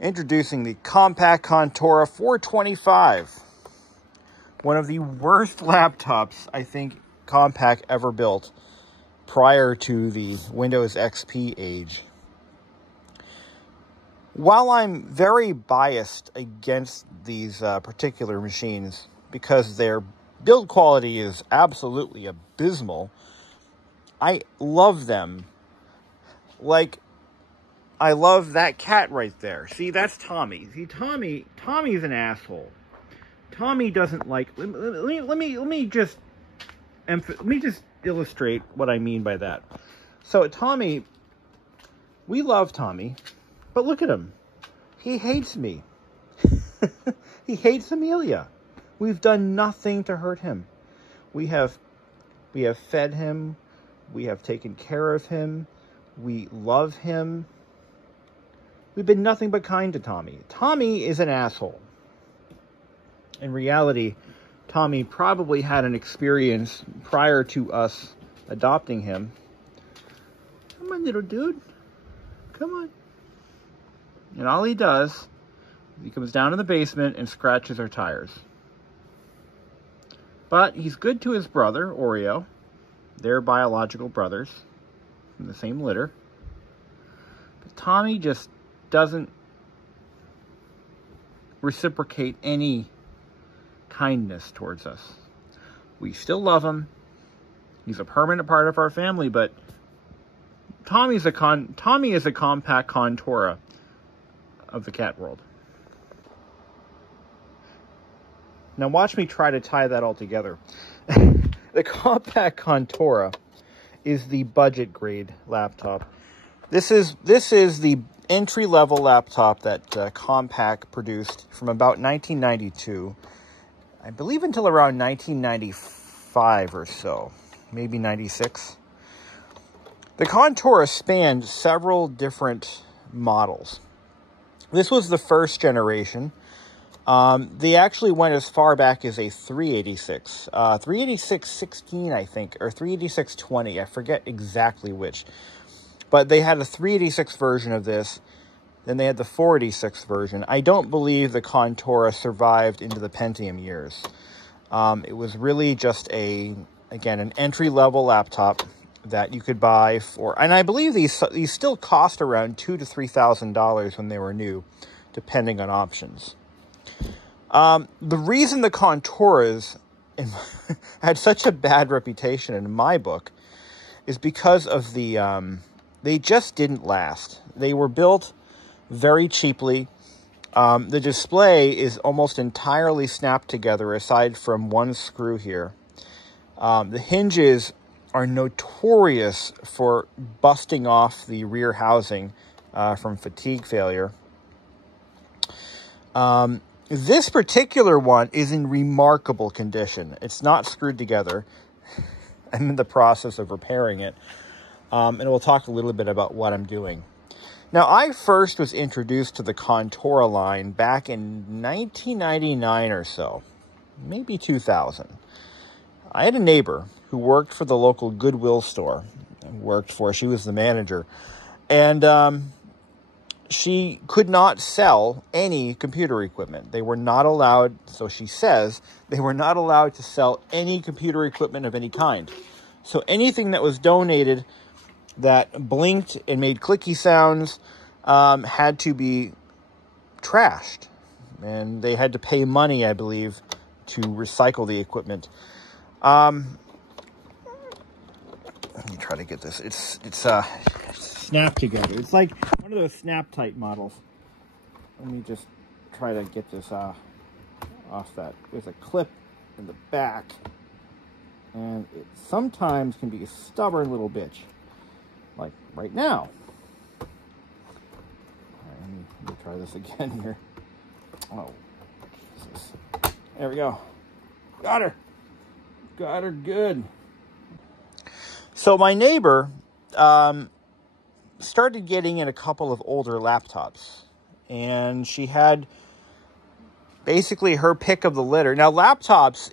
Introducing the Compaq Contura 425. One of the worst laptops I think Compaq ever built prior to the Windows XP age. While I'm very biased against these particular machines because their build quality is absolutely abysmal, I love them. Like, I love that cat right there. See, that's Tommy. See, Tommy's an asshole. Tommy doesn't like. Let me just illustrate what I mean by that. So Tommy, we love Tommy, but look at him. He hates me. He hates Amelia. We've done nothing to hurt him. We have fed him. We have taken care of him. We love him. We've been nothing but kind to Tommy. Tommy is an asshole. In reality, Tommy probably had an experience prior to us adopting him. Come on, little dude. Come on. And all he does, he comes down in the basement and scratches our tires. But he's good to his brother, Oreo. They're biological brothers from the same litter. But Tommy just doesn't reciprocate any kindness towards us. We still love him. He's a permanent part of our family, but Tommy is a Compaq Contura of the cat world. Now watch me try to tie that all together. The Compaq Contura is the budget grade laptop. This is the entry-level laptop that Compaq produced from about 1992, I believe, until around 1995 or so, maybe 96. The Contura spanned several different models. This was the first generation. They actually went as far back as a 386, 386-16, I think, or 386-20. I forget exactly which. But they had a 386 version of this. Then they had the 486 version. I don't believe the Contura survived into the Pentium years. It was really just an entry-level laptop that you could buy for, and I believe these still cost around $2,000 to $3,000 when they were new, depending on options. The reason the Conturas had such a bad reputation in my book is because of they just didn't last. They were built very cheaply. The display is almost entirely snapped together aside from one screw here. The hinges are notorious for busting off the rear housing from fatigue failure. This particular one is in remarkable condition. It's not screwed together. I'm in the process of repairing it. And we'll talk a little bit about what I'm doing. Now, I first was introduced to the Contura line back in 1999 or so, maybe 2000. I had a neighbor who worked for the local Goodwill store. She was the manager. And she could not sell any computer equipment. They were not allowed, so she says, they were not allowed to sell any computer equipment of any kind. So anything that was donated that blinked and made clicky sounds had to be trashed. And they had to pay money, I believe, to recycle the equipment. Let me try to get this. It's snapped together. It's like one of those snap tight models. Let me just try to get this off that. There's a clip in the back, and it sometimes can be a stubborn little bitch, like right now. All right, let me try this again here. Oh, Jesus. There we go. Got her. Got her good. So my neighbor started getting in a couple of older laptops, and she had basically her pick of the litter. Now, laptops,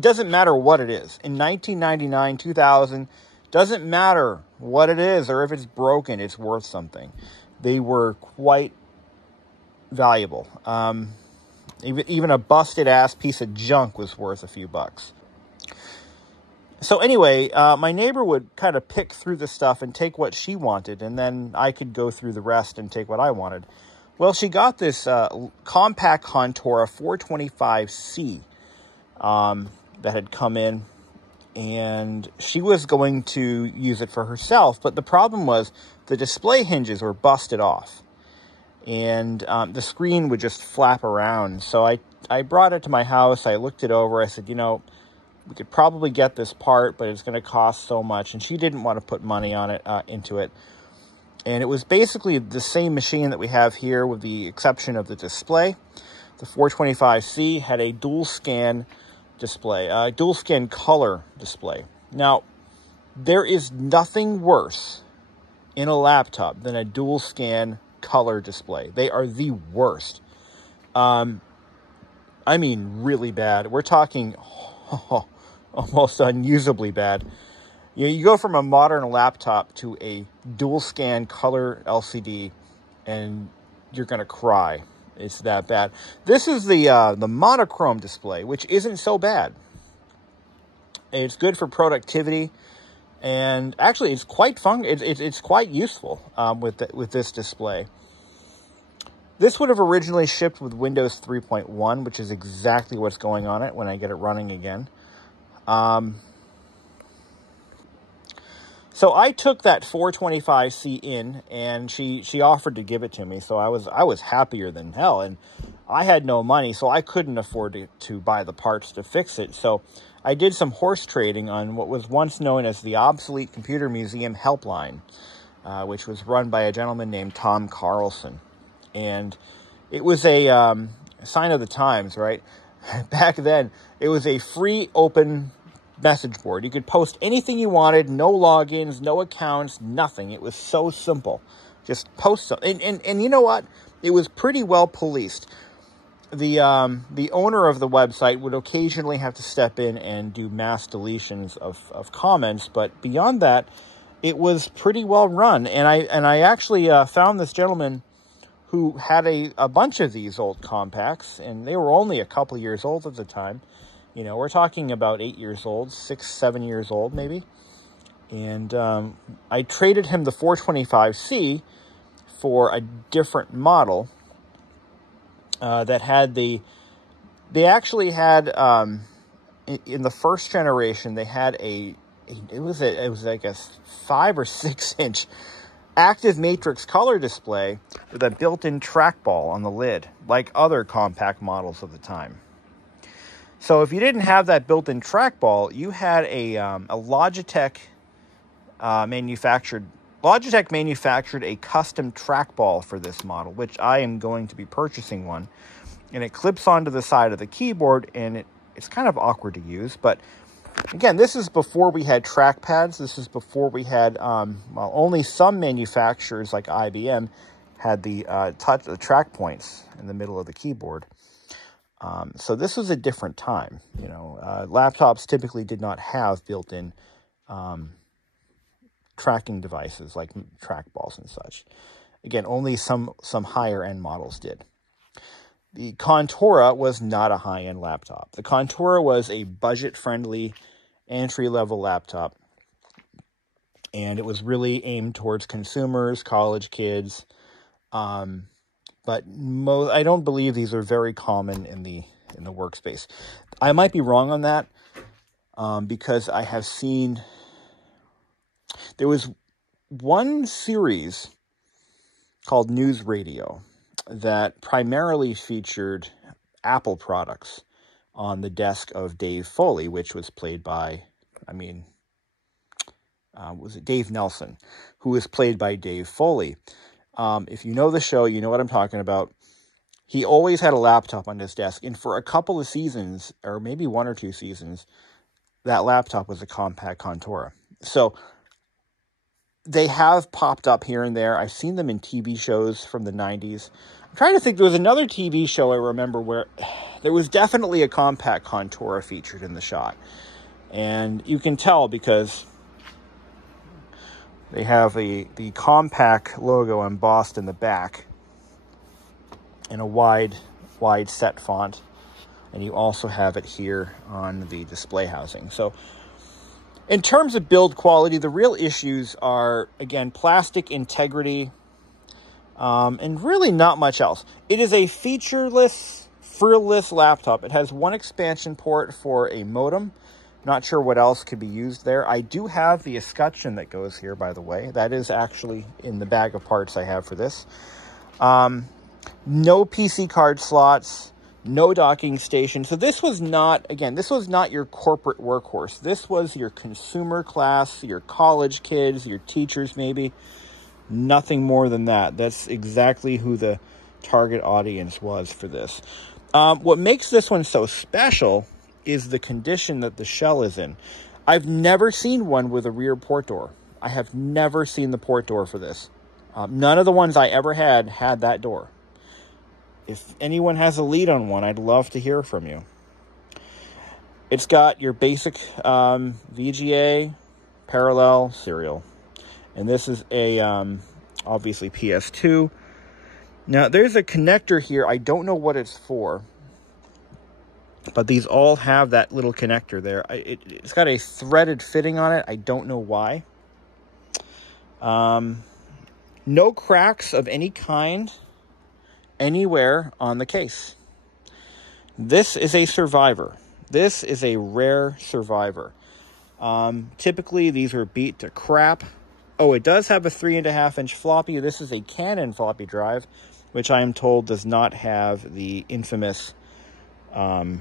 doesn't matter what it is. In 1999, 2000, doesn't matter what it is or if it's broken, it's worth something. They were quite valuable. Even a busted ass piece of junk was worth a few bucks. So anyway, my neighbor would kind of pick through the stuff and take what she wanted, and then I could go through the rest and take what I wanted. Well, she got this Compaq Contura 425C that had come in, and she was going to use it for herself, but the problem was the display hinges were busted off, and the screen would just flap around. So I brought it to my house, I looked it over, I said, you know, we could probably get this part, but it's going to cost so much, and she didn't want to put money on it, into it. And it was basically the same machine that we have here, with the exception of the display. The 425C had a dual scan display, dual scan color display. Now, there is nothing worse in a laptop than a dual scan color display. They are the worst. I mean, really bad. We're talking almost unusably bad. You know, you go from a modern laptop to a dual scan color LCD, and you're gonna cry. It's that bad. This is the monochrome display, which isn't so bad. It's good for productivity, and actually, it's quite fun. It's quite useful with this display. This would have originally shipped with Windows 3.1, which is exactly what's going on it when I get it running again. So I took that 425C in, and she offered to give it to me. So I was happier than hell, and I had no money, so I couldn't afford to buy the parts to fix it. So I did some horse trading on what was once known as the Obsolete Computer Museum Helpline, which was run by a gentleman named Tom Carlson. And it was a sign of the times, right? Back then, it was a free, open message board. You could post anything you wanted, no logins, no accounts, nothing. It was so simple. Just post something. And you know what? It was pretty well policed. The owner of the website would occasionally have to step in and do mass deletions of comments, but beyond that, it was pretty well run. And I actually found this gentleman who had a bunch of these old Compaqs, and they were only a couple years old at the time. You know, we're talking about 8 years old, 6, 7 years old, maybe. And I traded him the 425C for a different model that had they actually had, in the first generation, they had it was like a 5 or 6 inch active matrix color display with a built-in trackball on the lid, like other Compaq models of the time. So if you didn't have that built-in trackball, you had a Logitech manufactured a custom trackball for this model, which I am going to be purchasing one. And it clips onto the side of the keyboard, and it's kind of awkward to use, but again, this is before we had trackpads. This is before we had, well, only some manufacturers like IBM had the track points in the middle of the keyboard. So this was a different time. You know, laptops typically did not have built-in tracking devices like trackballs and such. Again, only some higher-end models did. The Contura was not a high-end laptop. The Contura was a budget-friendly, entry-level laptop, and it was really aimed towards consumers, college kids, but I don't believe these are very common in the workspace. I might be wrong on that, because I have seen there was one series called News Radio that primarily featured Apple products on the desk of Dave Foley, which was played by, was it Dave Nelson, who was played by Dave Foley. If you know the show, you know what I'm talking about. He always had a laptop on his desk, and for a couple of seasons, or maybe 1 or 2 seasons, that laptop was a Compaq Contura. So they have popped up here and there. I've seen them in TV shows from the 90s. I'm trying to think, there was another TV show I remember where there was definitely a Compaq Contura featured in the shot. And you can tell because they have the Compaq logo embossed in the back. in a wide set font. And you also have it here on the display housing. So in terms of build quality, the real issues are, again, plastic integrity, and really not much else. It is a featureless, frillless laptop. It has one expansion port for a modem. Not sure what else could be used there. I do have the escutcheon that goes here, by the way. That is actually in the bag of parts I have for this. No PC card slots, no docking station. So this was not, again, this was not your corporate workhorse. This was your consumer class, your college kids, your teachers maybe. Nothing more than that. That's exactly who the target audience was for this. What makes this one so special is the condition that the shell is in. I've never seen one with a rear port door. I have never seen the port door for this. None of the ones I ever had that door. If anyone has a lead on one, I'd love to hear from you. It's got your basic VGA, parallel, serial. And this is a, obviously, PS2. Now, there's a connector here. I don't know what it's for. But these all have that little connector there. It's got a threaded fitting on it. I don't know why. No cracks of any kind anywhere on the case. This is a survivor. This is a rare survivor. Typically, these are beat to crap. Oh, it does have a 3.5-inch floppy. This is a Canon floppy drive, which I am told does not have the infamous belt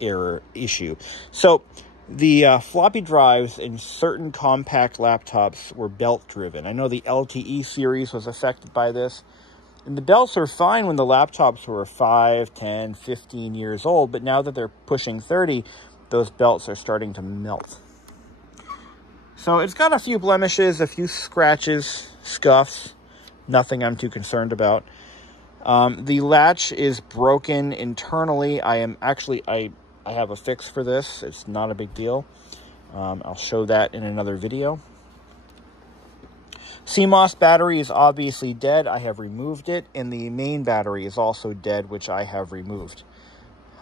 error issue. So the floppy drives in certain compact laptops were belt driven. I know the LTE series was affected by this. And the belts are fine when the laptops were 5, 10, 15 years old, but now that they're pushing 30, those belts are starting to melt. So it's got a few blemishes, a few scratches, scuffs, nothing I'm too concerned about. The latch is broken internally. I have a fix for this. It's not a big deal. I'll show that in another video. CMOS battery is obviously dead. I have removed it. And the main battery is also dead, which I have removed.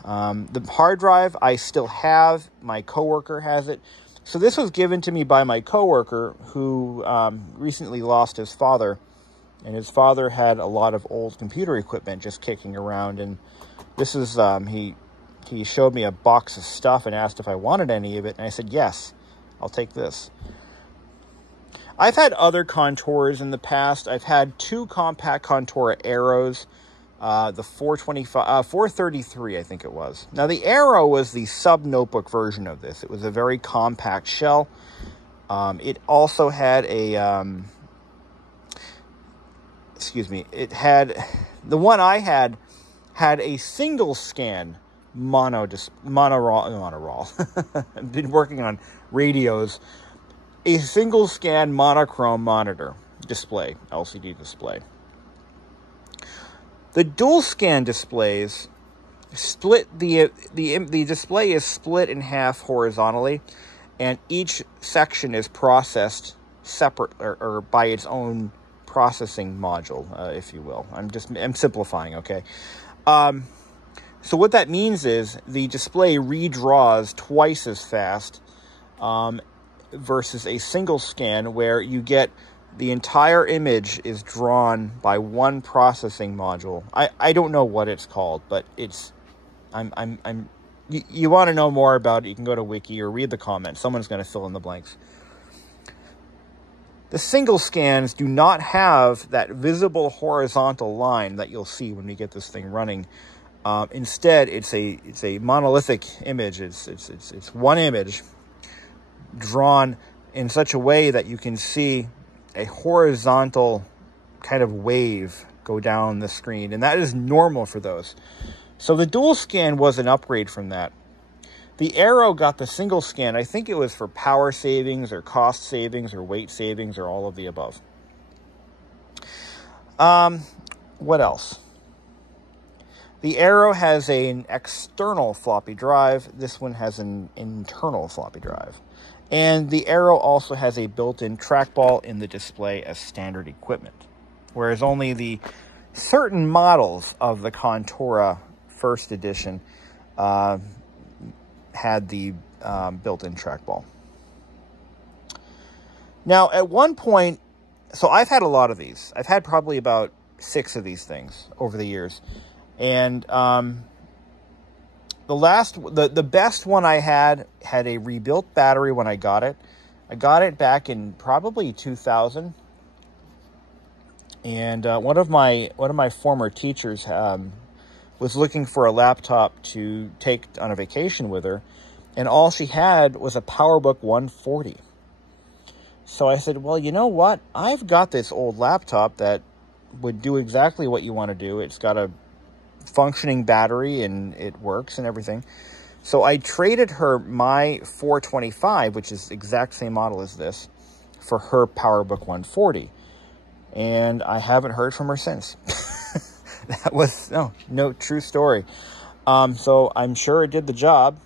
The hard drive I still have. My coworker has it. So this was given to me by my coworker who recently lost his father. And his father had a lot of old computer equipment just kicking around. And this is, he showed me a box of stuff and asked if I wanted any of it. And I said, yes, I'll take this. I've had other Contours in the past. I've had two Compaq Contura Aeros. The 433, I think it was. Now, the Aero was the sub-notebook version of this. It was a very compact shell. It also had a... it had... The one I had a single scan monoraw. I've been working on radios. A single scan monochrome monitor display, LCD display. The dual scan displays split the display is split in half horizontally, and each section is processed separate or by its own processing module, if you will. I'm simplifying, okay? So what that means is the display redraws twice as fast versus a single scan where you get the entire image is drawn by one processing module. I don't know what it's called, but it's you want to know more about it, you can go to Wiki or read the comments. Someone's going to fill in the blanks. The single scans do not have that visible horizontal line that you'll see when we get this thing running. Instead, it's a monolithic image. It's one image drawn in such a way that you can see a horizontal kind of wave go down the screen, and that is normal for those. So the dual scan was an upgrade from that. The Aero got the single scan. I think it was for power savings or cost savings or weight savings or all of the above. What else? The Aero has an external floppy drive. This one has an internal floppy drive. And the Aero also has a built-in trackball in the display as standard equipment. Whereas only the certain models of the Contura first edition had the built-in trackball. Now, at one point, so I've had a lot of these. I've had probably about 6 of these things over the years. And the best one I had a rebuilt battery when I got it. I got it back in probably 2000. And one of my former teachers was looking for a laptop to take on a vacation with her, and all she had was a PowerBook 140. So I said, well, you know what? I've got this old laptop that would do exactly what you want to do. It's got a functioning battery and it works and everything. So I traded her my 425, which is the exact same model as this, for her PowerBook 140. And I haven't heard from her since. That was, no, true story. So I'm sure it did the job.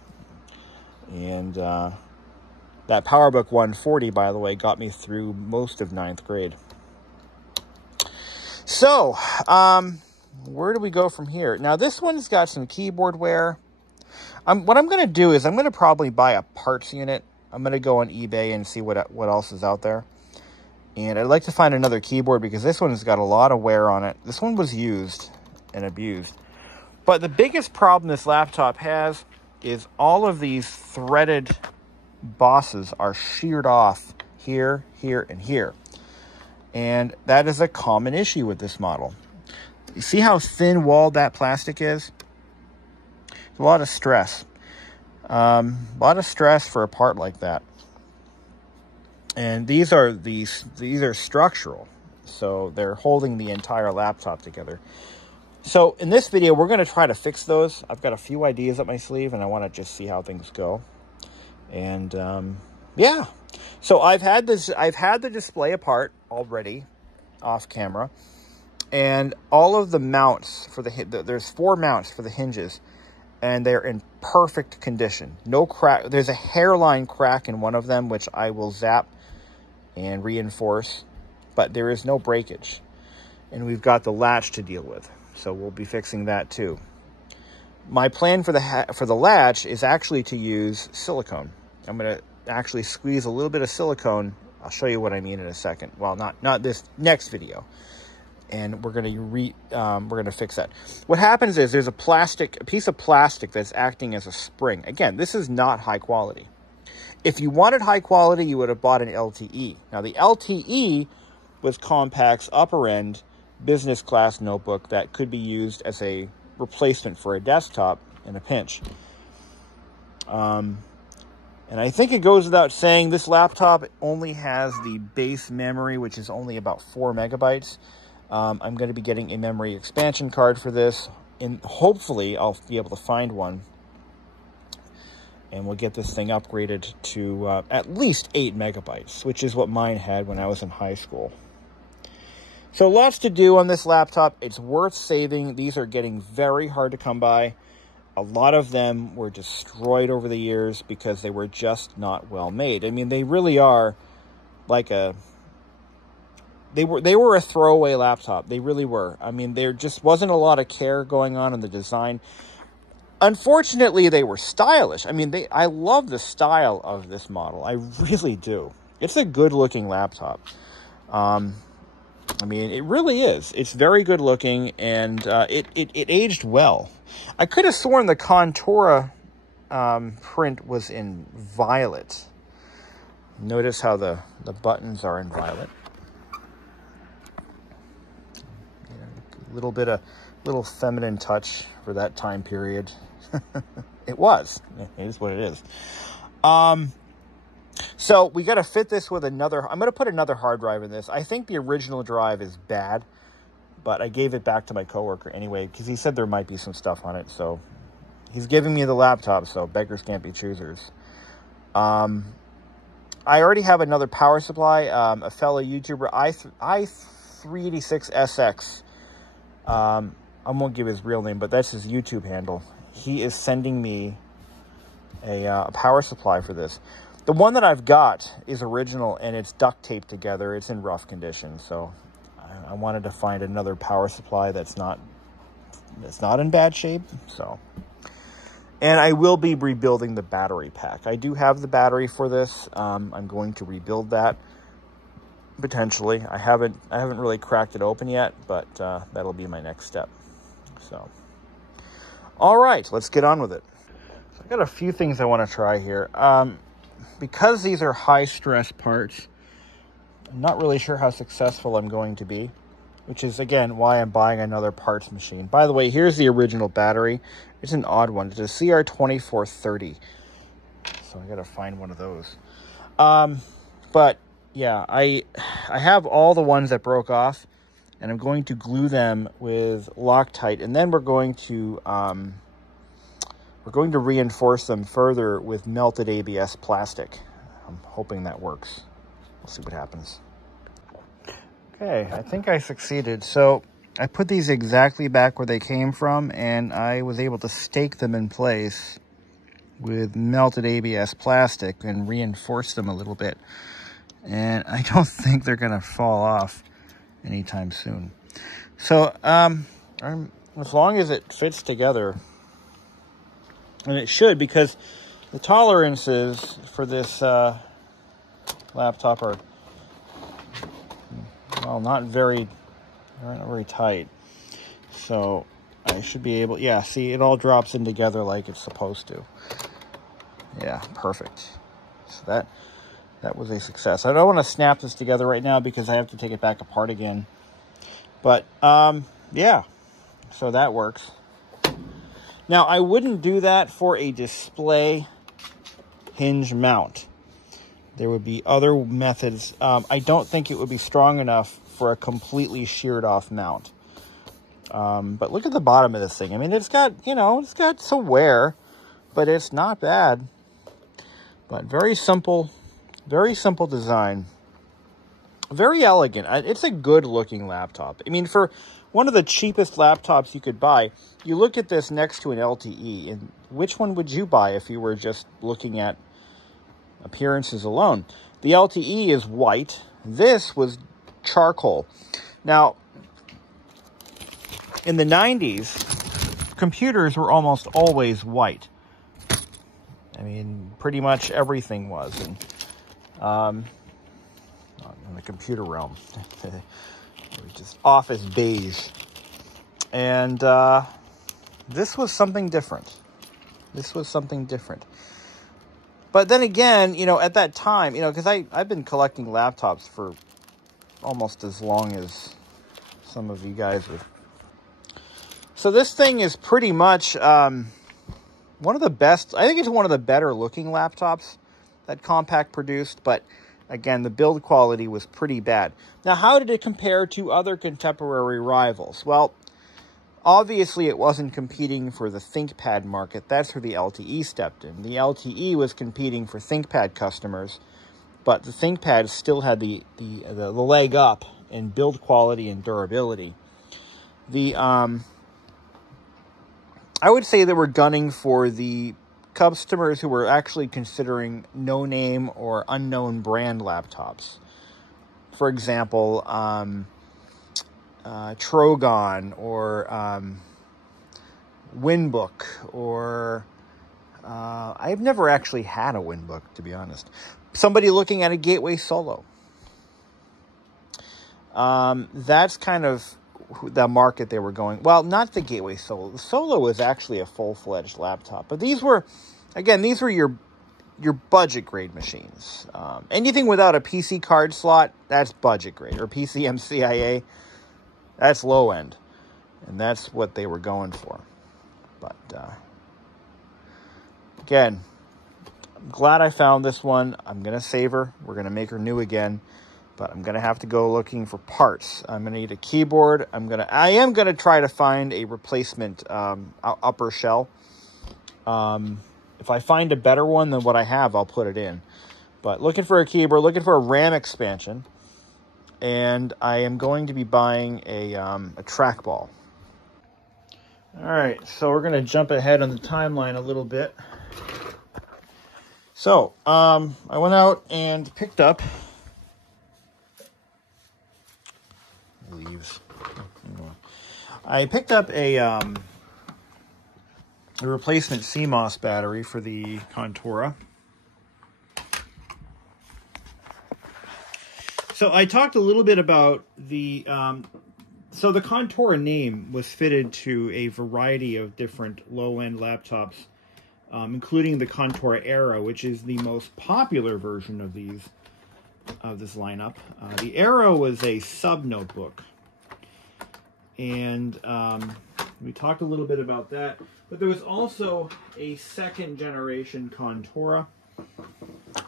And that PowerBook 140, by the way, got me through most of 9th grade. So, where do we go from here? Now, this one's got some keyboard wear. What I'm going to do is I'm going to probably buy a parts unit. I'm going to go on eBay and see what else is out there. And I'd like to find another keyboard because this one's got a lot of wear on it. This one was used and abused. But the biggest problem this laptop has is all of these threaded bosses are sheared off here, here, and here. And that is a common issue with this model. You see how thin-walled that plastic is? A lot of stress. A lot of stress for a part like that. And these are structural, so they're holding the entire laptop together. So in this video, we're going to try to fix those. I've got a few ideas up my sleeve, and I want to just see how things go. And yeah, so I've had the display apart already, off camera, and all of the mounts for there's 4 mounts for the hinges, and they're in perfect condition. No crack. There's a hairline crack in one of them, which I will zap and reinforce, but there is no breakage. And we've got the latch to deal with, so we'll be fixing that too. My plan for the latch is actually to use silicone. I'm going to actually squeeze a little bit of silicone. I'll show you what I mean in a second. Well, not this next video. And we're going to fix that. What happens is there's a piece of plastic that's acting as a spring. Again, this is not high quality. If you wanted high quality, you would have bought an LTE. Now, the LTE was Compaq's upper-end business class notebook that could be used as a replacement for a desktop in a pinch. And I think it goes without saying, this laptop only has the base memory, which is only about 4 megabytes. I'm going to be getting a memory expansion card for this, and hopefully I'll be able to find one. And we'll get this thing upgraded to at least 8 megabytes, which is what mine had when I was in high school. So lots to do on this laptop. It's worth saving. These are getting very hard to come by. A lot of them were destroyed over the years because they were just not well made. I mean, they really are like they were a throwaway laptop. They really were. I mean, there just wasn't a lot of care going on in the design. Unfortunately, they were stylish. I mean, I love the style of this model. I really do. It's a good-looking laptop. I mean, it really is. It's very good-looking, and it aged well. I could have sworn the Contura print was in violet. Notice how the buttons are in violet. Little feminine touch for that time period. It was. It is what it is. So we got to fit this with another. I'm going to put another hard drive in this. I think the original drive is bad, but I gave it back to my coworker anyway because he said there might be some stuff on it. So he's giving me the laptop, so beggars can't be choosers. I already have another power supply. A fellow YouTuber, i386SX. I won't give his real name, but that's his YouTube handle. He is sending me a power supply for this. The one that I've got is original, and it's duct taped together. It's in rough condition, so I wanted to find another power supply that's not in bad shape. So, and I will be rebuilding the battery pack. I do have the battery for this. I'm going to rebuild that potentially. I haven't really cracked it open yet, but that'll be my next step. So, all right, let's get on with it. So I've got a few things I want to try here. Because these are high stress parts, I'm not really sure how successful I'm going to be, which is, again, why I'm buying another parts machine. By the way, here's the original battery. It's an odd one. It's a CR2430. So I got to find one of those. But yeah, I have all the ones that broke off, and I'm going to glue them with Loctite, and then we're going to reinforce them further with melted ABS plastic. I'm hoping that works. We'll see what happens. Okay, I think I succeeded. So I put these exactly back where they came from, and I was able to stake them in place with melted ABS plastic and reinforce them a little bit. And I don't think they're gonna fall off anytime soon. So as long as it fits together, and it should, because the tolerances for this laptop are, well, not very tight. So I should be able, yeah, see, it all drops in together like it's supposed to. Yeah, perfect. So that was a success. I don't want to snap this together right now because I have to take it back apart again. But, yeah, so that works. Now, I wouldn't do that for a display hinge mount. There would be other methods. I don't think it would be strong enough for a completely sheared off mount. But look at the bottom of this thing. I mean, it's got, it's got some wear, but it's not bad. But very simple design. Very elegant. It's a good looking laptop. I mean, for one of the cheapest laptops you could buy, you look at this next to an LTE, and which one would you buy if you were just looking at appearances alone? The LTE is white. This was charcoal. Now, in the 90s, computers were almost always white. I mean, pretty much everything was. And in the computer realm, it was just office beige. And this was something different. This was something different. But then again, at that time, because I've been collecting laptops for almost as long as some of you guys would. So this thing is pretty much one of the best. I think it's one of the better looking laptops that Compaq produced, but again, the build quality was pretty bad. Now, how did it compare to other contemporary rivals? Well, obviously it wasn't competing for the ThinkPad market. That's where the LTE stepped in. The LTE was competing for ThinkPad customers, but the ThinkPad still had the leg up in build quality and durability. I would say they were gunning for the customers who were actually considering no-name or unknown brand laptops. For example, Trogon or Winbook, or I've never actually had a Winbook, to be honest. Somebody looking at a Gateway Solo. That's kind of the market they were going. Well, not the Gateway Solo. The Solo was actually a full-fledged laptop, but these were your budget grade machines. Anything without a PC card slot, that's budget grade, or PCMCIA, that's low end, and that's what they were going for. But again, I'm glad I found this one. I'm gonna save her. We're gonna make her new again. But I'm going to have to go looking for parts. I'm going to need a keyboard. I am going to try to find a replacement upper shell. If I find a better one than what I have, I'll put it in. But looking for a keyboard, looking for a RAM expansion. And I am going to be buying a trackball. All right, so we're going to jump ahead on the timeline a little bit. So I went out and picked up leaves. I picked up a replacement CMOS battery for the Contura. So I talked a little bit about the, so the Contura name was fitted to a variety of different low-end laptops, including the Contura Aero, which is the most popular version of this lineup. The Aero was a sub-notebook, and we talked a little bit about that, but there was also a second generation Contura,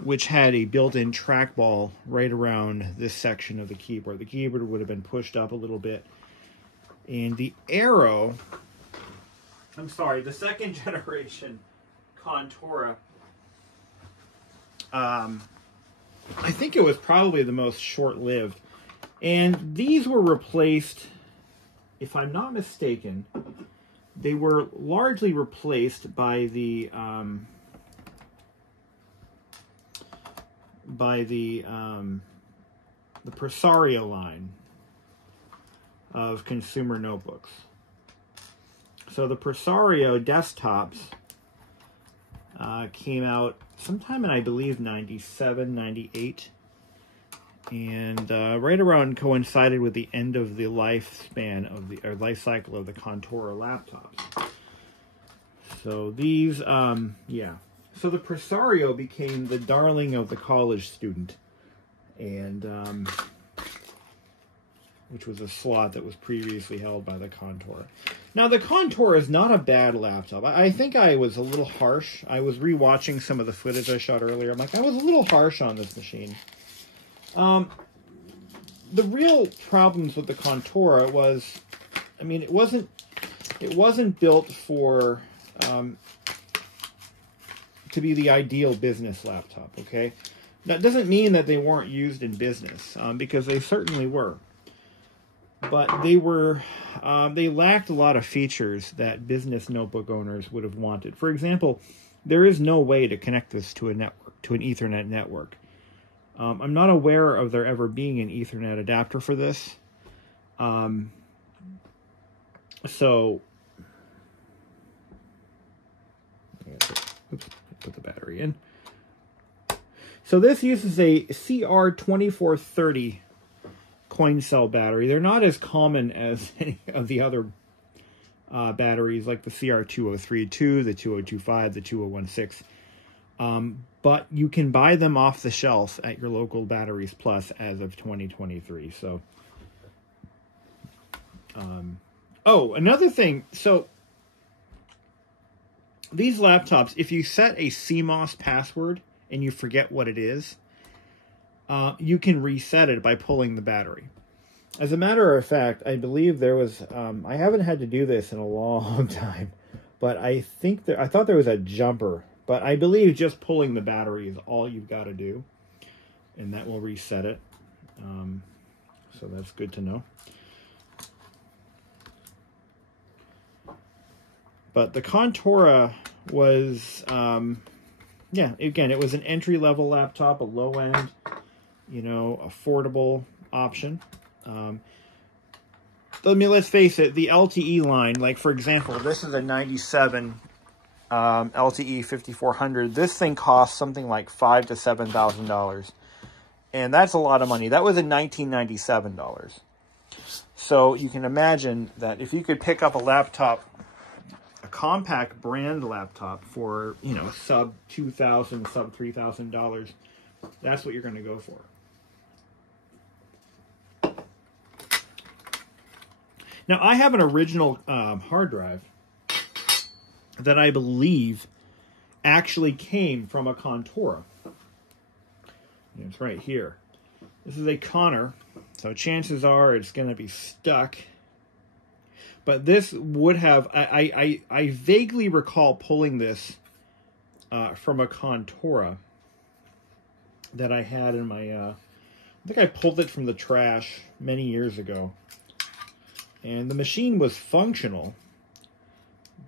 which had a built-in trackball right around this section of the keyboard. The keyboard would have been pushed up a little bit. And the Aero, the second generation Contura, I think it was probably the most short-lived. And these were replaced, if I'm not mistaken, they were largely replaced by the Presario line of consumer notebooks. So the Presario desktops came out sometime in, I believe, 97, 98. And right around coincided with the end of the lifespan of the, or life cycle of the Contura laptops. So these, yeah. So the Presario became the darling of the college student, and which was a slot that was previously held by the Contura. Now, the Contura is not a bad laptop. I think I was a little harsh. I was rewatching some of the footage I shot earlier. I'm like, I was a little harsh on this machine. The real problems with the Contura was, I mean, it wasn't built for to be the ideal business laptop, okay? That doesn't mean that they weren't used in business, because they certainly were. But they were, they lacked a lot of features that business notebook owners would have wanted. For example, there is no way to connect this to a network, to an Ethernet network. I'm not aware of there ever being an Ethernet adapter for this. So, oops, put the battery in. So this uses a CR2430 coin cell battery. They're not as common as any of the other batteries, like the CR2032, the 2025, the 2016. But you can buy them off the shelf at your local Batteries Plus as of 2023. So, oh, another thing. So these laptops, if you set a CMOS password and you forget what it is, you can reset it by pulling the battery. As a matter of fact, I believe there was, I haven't had to do this in a long time, but I thought there was a jumper. But I believe just pulling the battery is all you've got to do, and that will reset it. So that's good to know. But the Contura was, yeah, again, it was an entry-level laptop, a low-end, you know, affordable option. Let's face it, the LTE line, like, for example, this is a 97 LTE 5400. This thing costs something like $5,000 to $7,000, and that's a lot of money. That was in 1997 dollars. So you can imagine that if you could pick up a laptop, a Compaq brand laptop for, you know, sub $2,000, sub $3,000, that's what you're going to go for. Now, I have an original hard drive that I believe actually came from a Contura. It's right here. This is a Connor, so chances are it's going to be stuck. But this would have, I vaguely recall pulling this from a Contura that I had in my, I think I pulled it from the trash many years ago. And the machine was functional,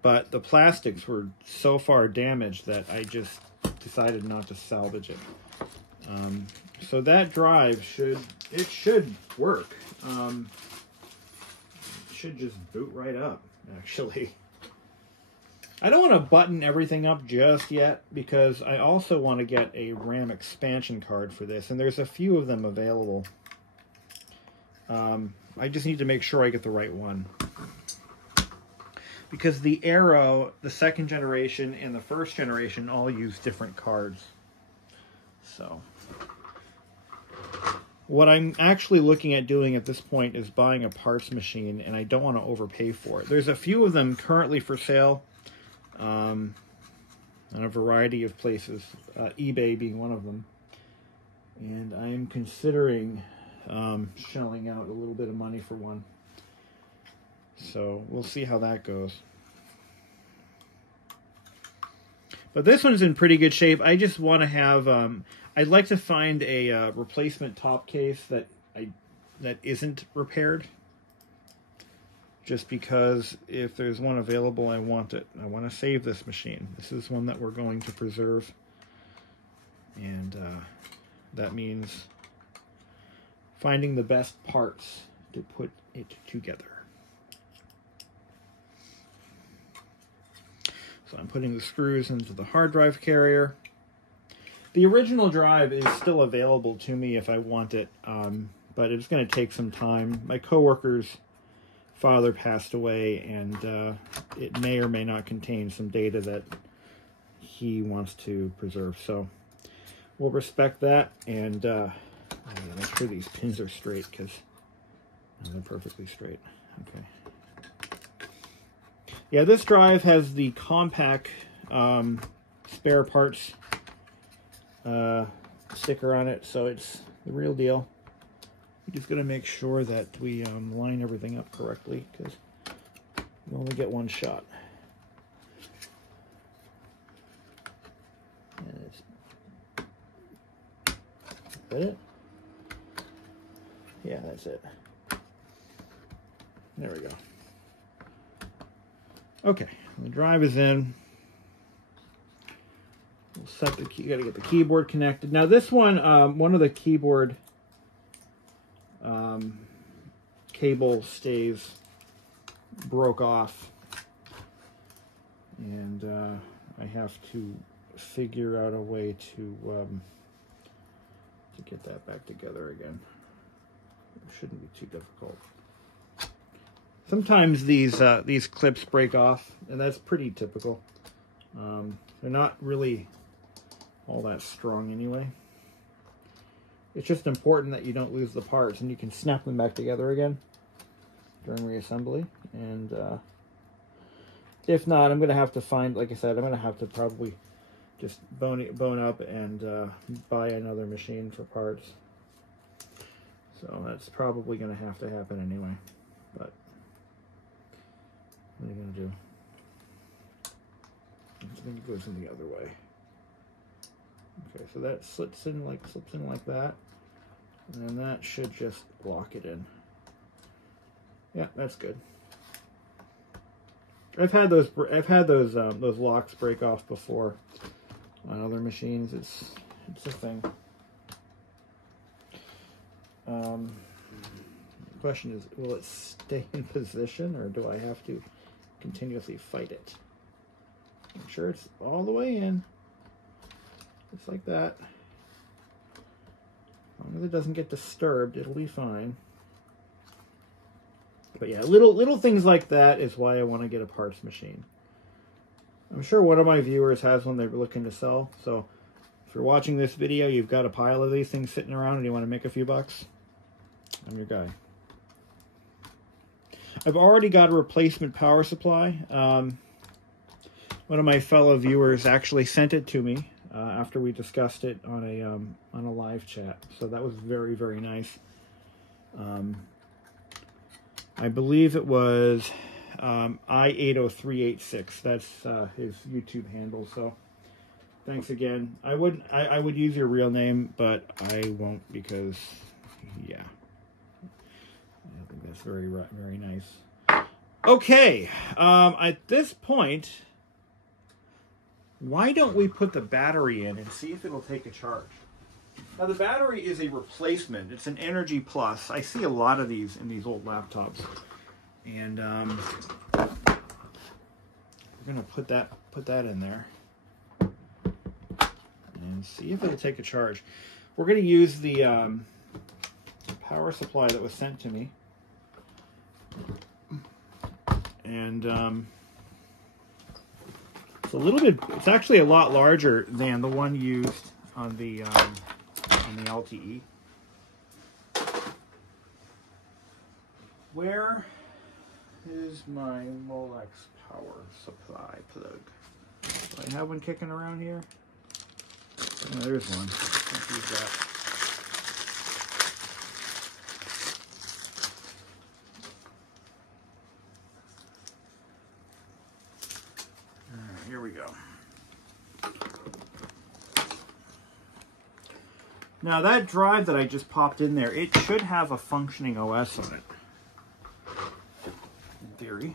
but the plastics were so far damaged that I just decided not to salvage it. So that drive should work. should just boot right up, actually. I don't want to button everything up just yet because I also want to get a RAM expansion card for this, and there's a few of them available. I just need to make sure I get the right one. Because the Aero, the second generation, and the first generation all use different cards. So, what I'm actually looking at doing at this point is buying a parts machine, and I don't want to overpay for it. There's a few of them currently for sale on a variety of places, eBay being one of them. And I'm considering shelling out a little bit of money for one. So we'll see how that goes. But this one's in pretty good shape. I just want to have, I'd like to find a replacement top case that isn't repaired. Just because if there's one available, I want it. I want to save this machine. This is one that we're going to preserve. And that means finding the best parts to put it together. So I'm putting the screws into the hard drive carrier. The original drive is still available to me if I want it, but it's going to take some time. My coworker's father passed away, and it may or may not contain some data that he wants to preserve. So we'll respect that, and make sure these pins are straight, because they're perfectly straight. Okay. Yeah, this drive has the Compaq spare parts sticker on it, so it's the real deal. We're just going to make sure that we line everything up correctly, because you only get one shot. And is that it? Yeah, that's it. There we go. Okay, the drive is in. We'll set the key. Got to get the keyboard connected. Now this one, one of the keyboard cable stays broke off, and I have to figure out a way to get that back together again. It shouldn't be too difficult. Sometimes these clips break off, and that's pretty typical. They're not really all that strong anyway. It's just important that you don't lose the parts, and you can snap them back together again during reassembly. And if not, I'm going to have to find, like I said, I'm going to have to probably just bone up and buy another machine for parts. So that's probably going to have to happen anyway. But what are you going to do? I think it goes in the other way. Okay, so that slips in like that, and then that should just lock it in. Yeah, that's good. I've had those locks break off before on other machines. It's a thing. The question is, will it stay in position, or do I have to continuously fight it? Make sure it's all the way in, just like that. As long as it doesn't get disturbed, it'll be fine. But yeah, little things like that is why I want to get a parts machine. I'm sure one of my viewers has one they're looking to sell. So if you're watching this video, you've got a pile of these things sitting around and you want to make a few bucks, I'm your guy. I've already got a replacement power supply. One of my fellow viewers actually sent it to me after we discussed it on a live chat. So that was very, very nice. I believe it was I80386. That's his YouTube handle. So thanks again. I would use your real name, but I won't, because yeah, I think that's very nice. Okay, at this point, why don't we put the battery in and see if it'll take a charge? Now, the battery is a replacement. It's an Energy Plus. I see a lot of these in these old laptops. And we're gonna put that in there and see if it'll take a charge. We're gonna use the power supply that was sent to me, and it's actually a lot larger than the one used on the LTE. Where is my Molex power supply plug? Do I have one kicking around here? Oh, there's one. Let's use that. Alright, here we go. Now that drive that I just popped in there, it should have a functioning OS on it. In theory.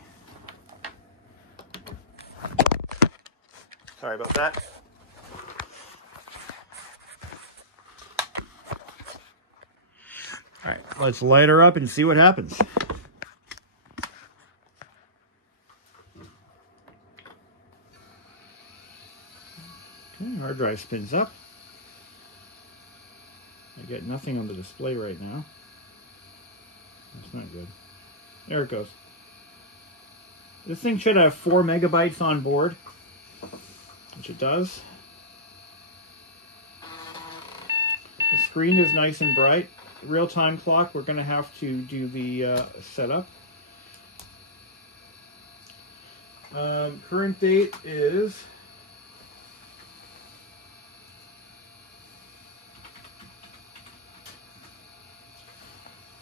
Sorry about that. All right, let's light her up and see what happens. Okay, hard drive spins up. I get nothing on the display right now. That's not good. There it goes. This thing should have 4 megabytes on board, which it does. The screen is nice and bright. Real-time clock, we're going to have to do the setup. Current date is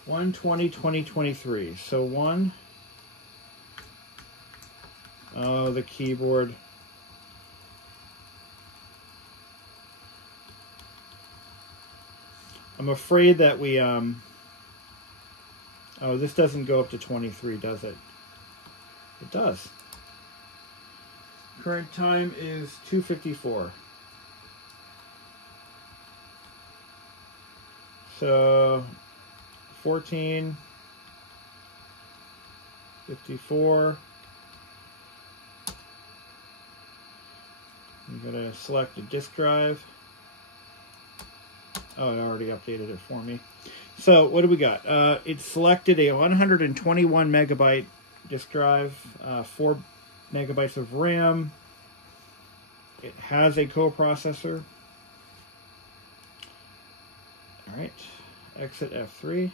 (1/20/2023). So one. Oh, the keyboard. I'm afraid that we, oh, this doesn't go up to 23, does it? It does. Current time is 2:54. So, 14:54. I'm going to select a disk drive. Oh, it already updated it for me. So what do we got? It selected a 121 megabyte disk drive, 4 megabytes of RAM. It has a coprocessor. All right, exit F3.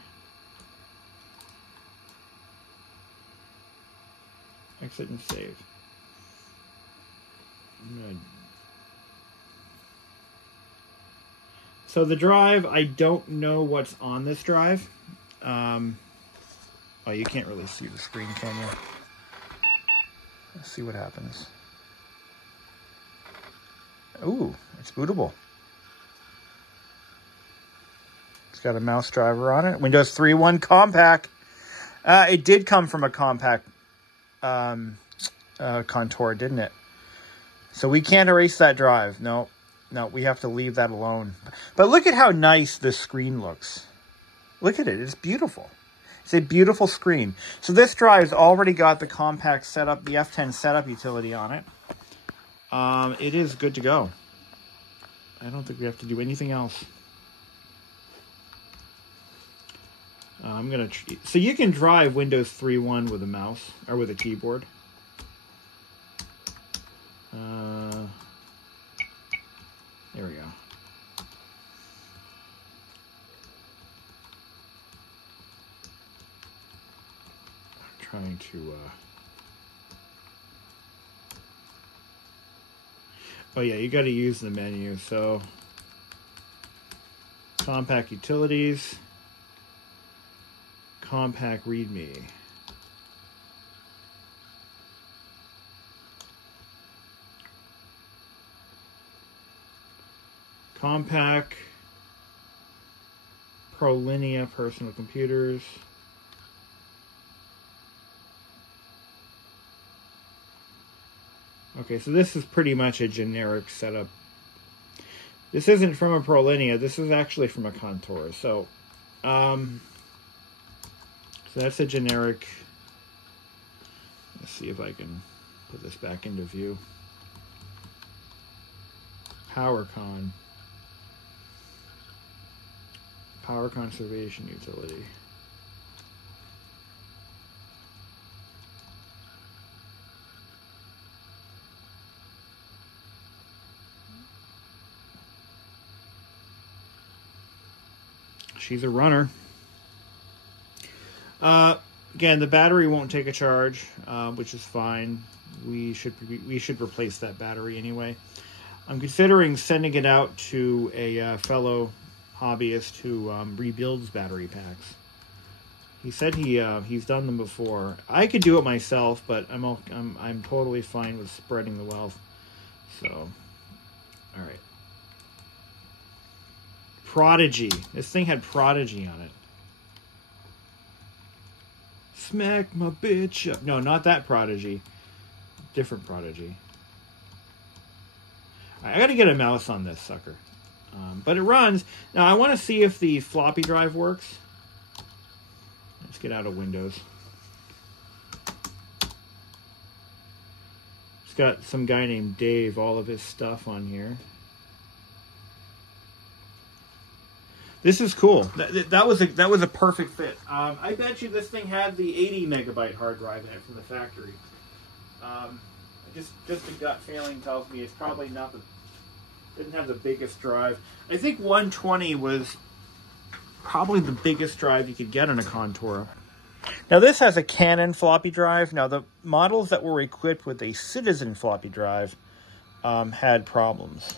Exit and save. So the drive, I don't know what's on this drive. Oh, you can't really see the screen, can you? Let's see what happens. Ooh, it's bootable. It's got a mouse driver on it. Windows 3.1 Compaq. It did come from a Compaq Contura, didn't it? So we can't erase that drive. No, we have to leave that alone. But look at how nice this screen looks. Look at it. It's beautiful. It's a beautiful screen. So this drive's already got the Compaq setup, the F10 setup utility on it. It is good to go. I don't think we have to do anything else. So you can drive Windows 3.1 with a mouse or with a keyboard. There we go. I'm trying to oh yeah, you got to use the menu. So Compaq Utilities, Compaq README. Compaq ProLinea personal computers. Okay, so this is pretty much a generic setup. This isn't from a ProLinea. This is actually from a Contura. So, so that's a generic Let's see if I can put this back into view. Power conservation utility. She's a runner. Again, the battery won't take a charge, which is fine. We should replace that battery anyway. I'm considering sending it out to a fellow hobbyist who rebuilds battery packs. He said he's done them before. I could do it myself, but I'm totally fine with spreading the wealth. So, all right. Prodigy. This thing had Prodigy on it. Smack my bitch up. No, not that Prodigy. Different Prodigy. I gotta get a mouse on this sucker. But it runs. Now, I want to see if the floppy drive works. Let's get out of Windows. It's got some guy named Dave, all of his stuff on here. This is cool. That was a perfect fit. I bet you this thing had the 80 megabyte hard drive in it from the factory. Just a gut feeling tells me it's probably not didn't have the biggest drive. I think 120 was probably the biggest drive you could get on a Contura. Now this has a Canon floppy drive. Now the models that were equipped with a Citizen floppy drive had problems.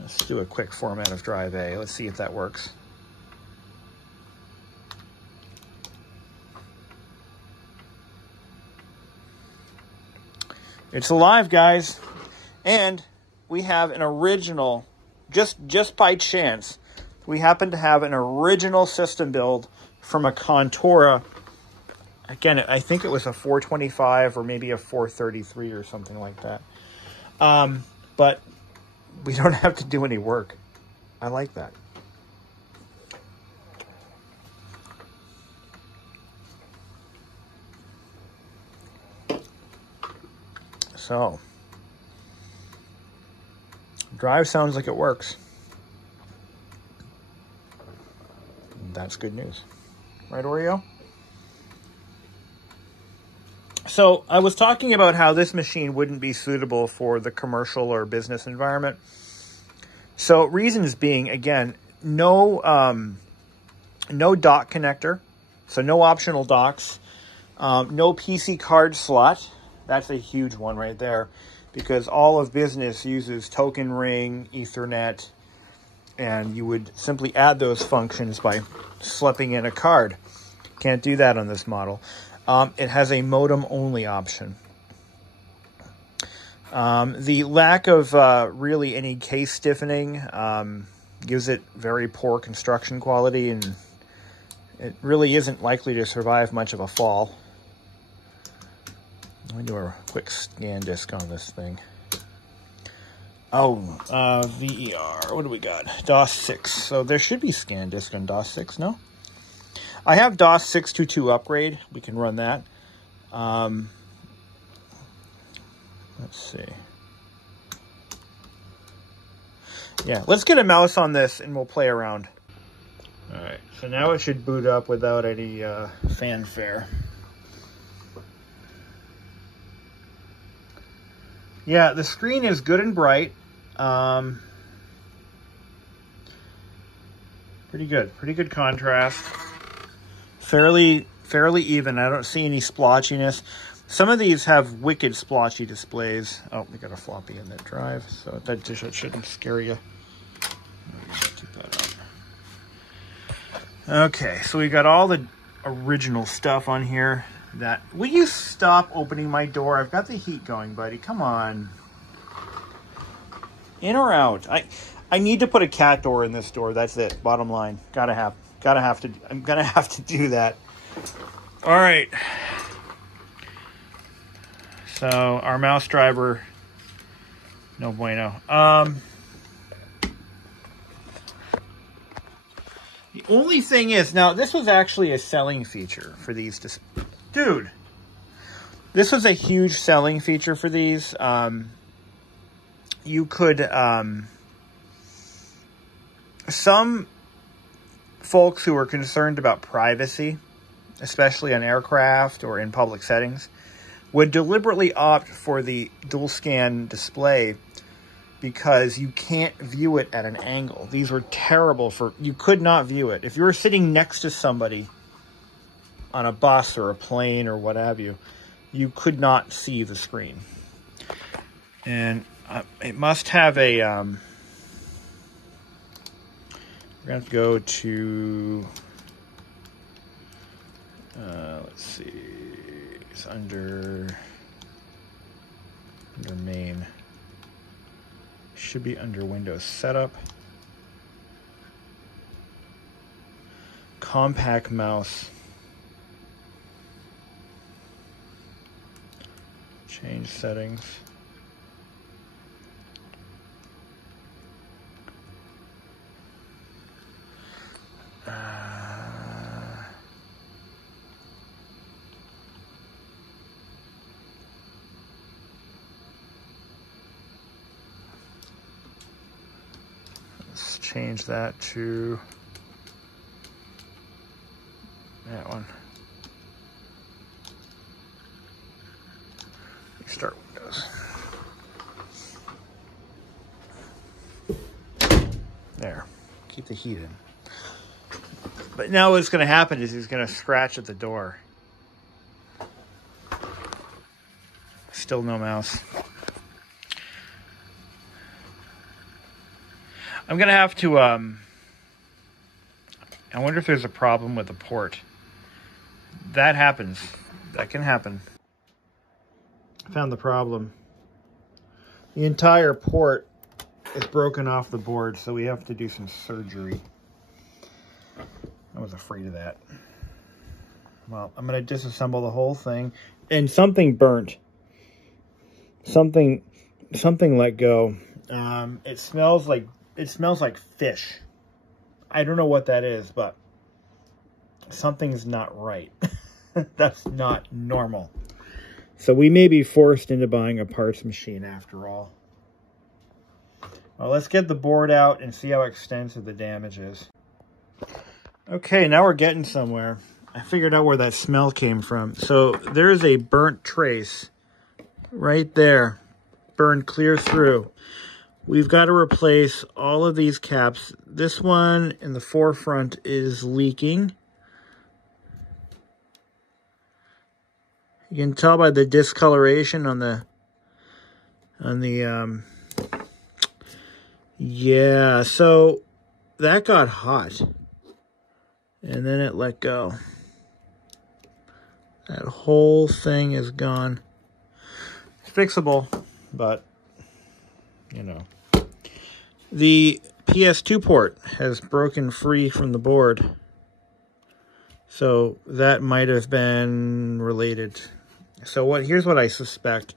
Let's do a quick format of drive A. Let's see if that works. It's alive, guys. And we have an original, just by chance, we happen to have an original system build from a Contura. Again, I think it was a 425 or maybe a 433 or something like that. But we don't have to do any work. I like that. So, drive sounds like it works. That's good news. Right, Oreo? So I was talking about how this machine wouldn't be suitable for the commercial or business environment. So reasons being, again, no dock connector, so no optional docks, no PC card slot. That's a huge one right there, because all of business uses token ring, Ethernet, and you would simply add those functions by slipping in a card. Can't do that on this model. It has a modem-only option. The lack of really any case stiffening gives it very poor construction quality, and it really isn't likely to survive much of a fall. Let me do a quick scan disk on this thing. Oh, VER, what do we got? DOS 6. So there should be scan disk on DOS 6, no? I have DOS 622 upgrade. We can run that. Let's see. Yeah, let's get a mouse on this and we'll play around. All right, so now it should boot up without any fanfare. Yeah, the screen is good and bright. Pretty good contrast. Fairly even. I don't see any splotchiness. Some of these have wicked splotchy displays. Oh, we got a floppy in that drive, so that shouldn't scare you. Keep that up. Okay, so we got all the original stuff on here. Will you stop opening my door? I've got the heat going, buddy. Come on. In or out? I need to put a cat door in this door. That's it. Bottom line. I'm gonna have to do that. All right. So our mouse driver, no bueno. The The only thing is, now this was actually a selling feature for these. Dude, this was a huge selling feature for these. You could, some folks who are concerned about privacy, especially on aircraft or in public settings, would deliberately opt for the dual scan display because you can't view it at an angle. These were terrible for, you could not view it. If you were sitting next to somebody on a bus or a plane or what have you, you could not see the screen. And it must have a, we're gonna have to go to, let's see, it's under main. Should be under Windows Setup. Compaq mouse. Change settings. Let's change that to that one. Start Windows. There. Keep the heat in. But now what's going to happen is he's going to scratch at the door. Still no mouse. I'm going to have to, I wonder if there's a problem with the port. That happens. That can happen. Found the problem. The entire port is broken off the board, so we have to do some surgery. I was afraid of that. Well, I'm going to disassemble the whole thing. And something burnt. Something let go. It smells like fish. I don't know what that is, but something's not right. That's not normal. So we may be forced into buying a parts machine after all. Well, let's get the board out and see how extensive the damage is. Okay, now we're getting somewhere. I figured out where that smell came from. So there's a burnt trace right there. Burned clear through. We've got to replace all of these caps. This one in the forefront is leaking. You can tell by the discoloration on the yeah, so that got hot and then it let go. That whole thing is gone. It's fixable, but you know. The PS2 port has broken free from the board. So that might have been related. So here's what I suspect.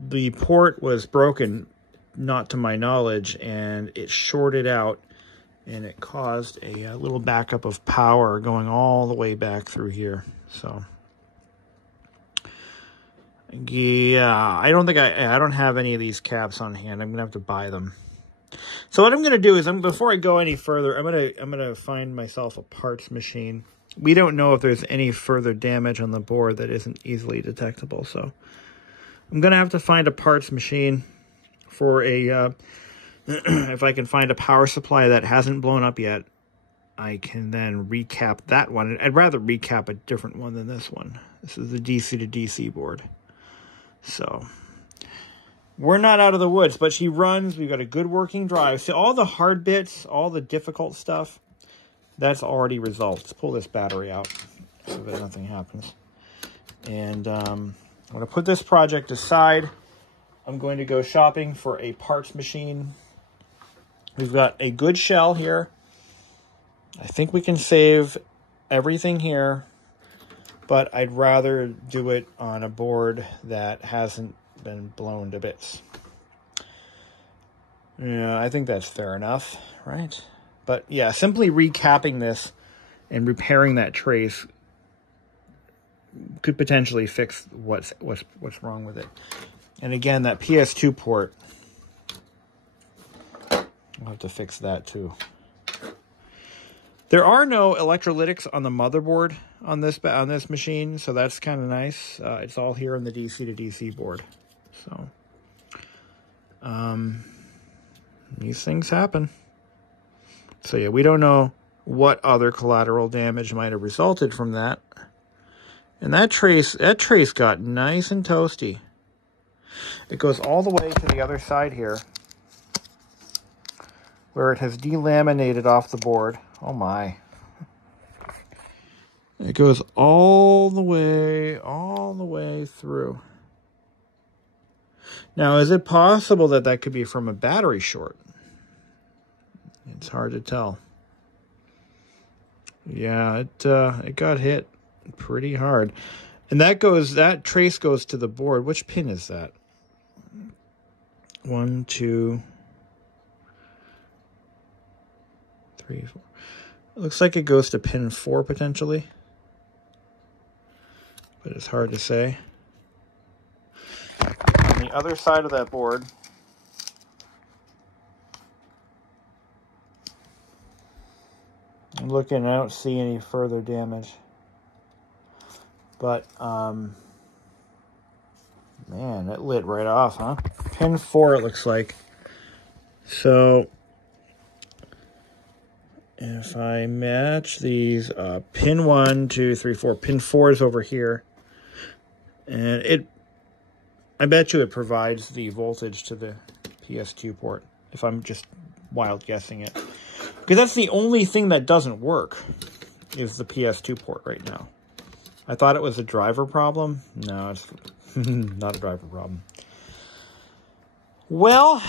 The port was broken, not to my knowledge, and it shorted out and it caused a little backup of power going all the way back through here. So yeah, I don't think I don't have any of these caps on hand. I'm gonna have to buy them. So what I'm gonna do is before I go any further, I'm gonna find myself a parts machine. We don't know if there's any further damage on the board that isn't easily detectable, so I'm gonna have to find a parts machine for a if I can find a power supply that hasn't blown up yet, I can then recap that one. I'd rather recap a different one than this one. This is the DC to DC board. So we're not out of the woods, but she runs. We've got a good working drive. So all the hard bits, all the difficult stuff, that's already resolved. Let's pull this battery out so that nothing happens. And I'm going to put this project aside. I'm going to go shopping for a parts machine. We've got a good shell here. I think we can save everything here, but I'd rather do it on a board that hasn't been blown to bits. Yeah, I think that's fair enough, right? But yeah, simply recapping this and repairing that trace could potentially fix what's wrong with it. And again, that PS2 port, I'll have to fix that too. There are no electrolytics on the motherboard on this machine, so that's kind of nice. It's all here on the DC to DC board. So these things happen. So yeah, we don't know what other collateral damage might have resulted from that. And that trace got nice and toasty. It goes all the way to the other side here, where it has delaminated off the board. Oh my. It goes all the way through. Now, is it possible that that could be from a battery short? It's hard to tell. Yeah, it got hit pretty hard. And that trace goes to the board. Which pin is that? 1, 2, 3, 4. It looks like it goes to pin 4 potentially, but it's hard to say. On the other side of that board, I'm looking, I don't see any further damage. But, man, it lit right off, huh? Pin 4, it looks like. So, if I match these, pin 1, 2, 3, 4, pin 4 is over here. And I bet you it provides the voltage to the PS2 port, if I'm just wild guessing it. Because that's the only thing that doesn't work, is the PS2 port right now. I thought it was a driver problem. No, it's not a driver problem. Well,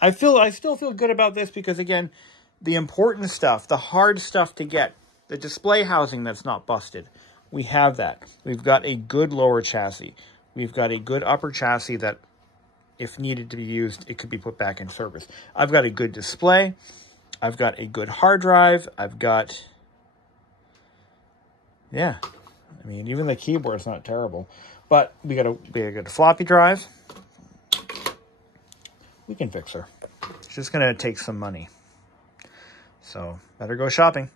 I still feel good about this because, again, the important stuff, the hard stuff to get, the display housing that's not busted, we have that. We've got a good lower chassis. We've got a good upper chassis that, if needed to be used, it could be put back in service. I've got a good display. I've got a good hard drive. I've got... Yeah, I mean, even the keyboard's not terrible. But we got a floppy drive. We can fix her. It's just going to take some money. So, better go shopping.